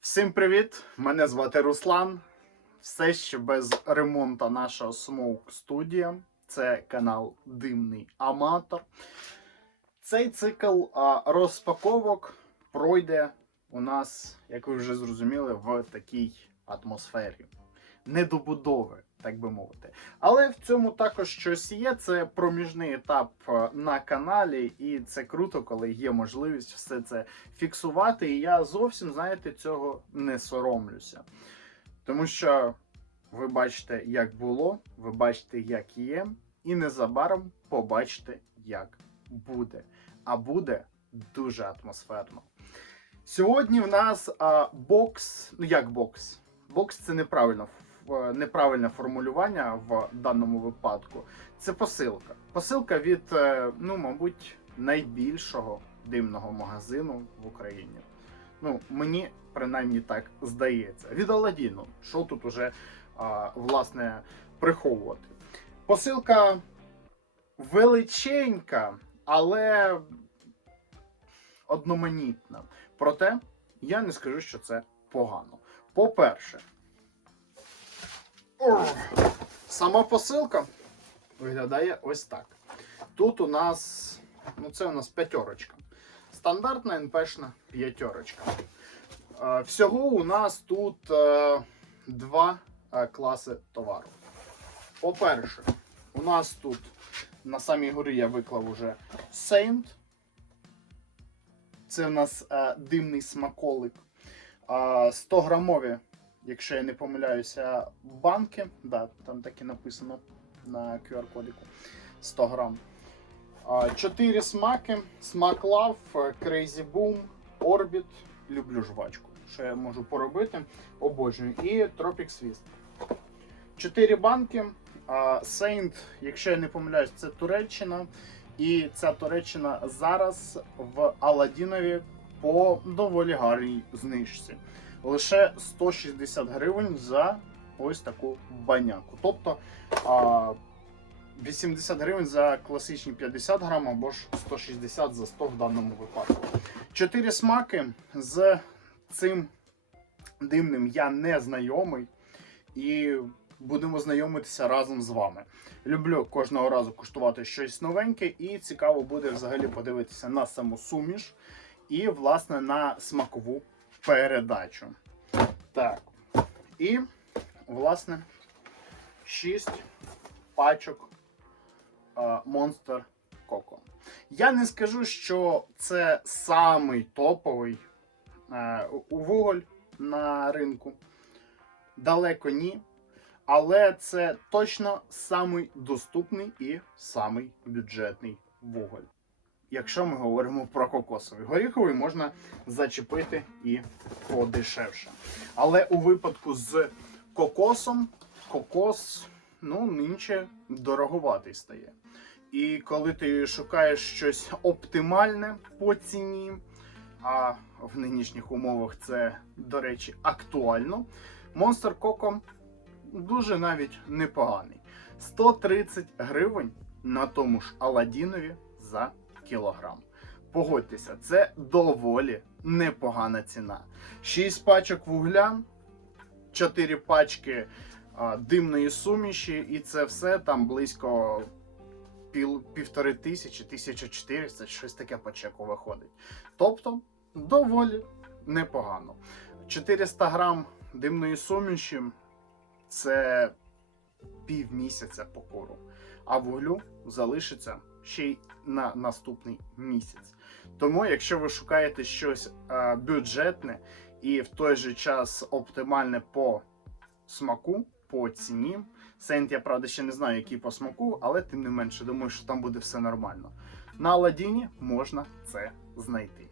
Всім привіт! Мене звати Руслан. Все ще без ремонту нашого Smoke Studio. Це канал Димний Аматор. Цей цикл розпаковок пройде у нас, як ви вже зрозуміли, в такій атмосфері. Недобудови, так би мовити. Але в цьому також щось є. Це проміжний етап е, на каналі, і це круто, коли є можливість все це фіксувати. І я зовсім, знаєте, цього не соромлюся. Тому що ви бачите, як було, ви бачите, як є, і незабаром побачите, як буде. А буде дуже атмосферно. Сьогодні в нас а, бокс. Ну як бокс? Бокс це неправильно, неправильне формулювання в даному випадку. Це посилка. Посилка від, е, ну, мабуть, найбільшого димного магазину в Україні. Ну, мені принаймні так здається. Від Аладдіну. Що тут уже а, власне приховувати? Посилка величенька, але одноманітна. Проте я не скажу, що це погано. По-перше, сама посилка виглядає ось так. Тут у нас, ну це у нас п'ятерочка. Стандартна НПшна п'ятерочка. Е, Всього у нас тут е, два е, класи товару. По-перше, у нас тут на самій горі я виклав уже Saint. Це у нас димний смаколик. Е, 100 грамові, якщо я не помиляюся, банки. Да, там так і написано на QR-кодику. 100 грам. Чотири смаки: смак Love, Crazy Boom, Orbit. Люблю жвачку. Що я можу поробити? Обожнюю. І Tropic Swiss. Чотири банки. Saint, якщо я не помиляюсь, це Туреччина. І ця Туреччина зараз в Аладдінові по доволі гарній знижці. Лише 160 гривень за ось таку баняку. Тобто 80 гривень за класичні 50 грам або ж 160 за 100 в даному випадку. Чотири смаки з цим димним я не знайомий і будемо знайомитися разом з вами. Люблю кожного разу куштувати щось новеньке, і цікаво буде взагалі подивитися на саму суміш і, власне, на смакову передачу. Так. І, власне, 6 пачок е, Monster Coco. Я не скажу, що це самий топовий е, вуголь на ринку. Далеко ні. Але це точно самий доступний і самий бюджетний вуголь. Якщо ми говоримо про кокосовий. Горіховий можна зачепити і подешевше. Але у випадку з кокосом, кокос ну, нинче дороговатий стає. І коли ти шукаєш щось оптимальне по ціні, а в нинішніх умовах це, до речі, актуально, Monster Coco дуже навіть непоганий. 130 гривень на тому ж Аладдінові за кілограм. Погодьтеся, це доволі непогана ціна. 6 пачок вугля, 4 пачки а, димної суміші, і це все там близько пів, півтори тисячі, 1400, щось таке по чеку виходить. Тобто доволі непогано. 400 грам димної суміші це пів місяця покору, а вуглю залишиться ще й на наступний місяць. Тому, якщо ви шукаєте щось е, бюджетне і в той же час оптимальне по смаку, по ціні. Сент, я правда ще не знаю, який по смаку, але тим не менше, думаю, що там буде все нормально. На ладіні можна це знайти.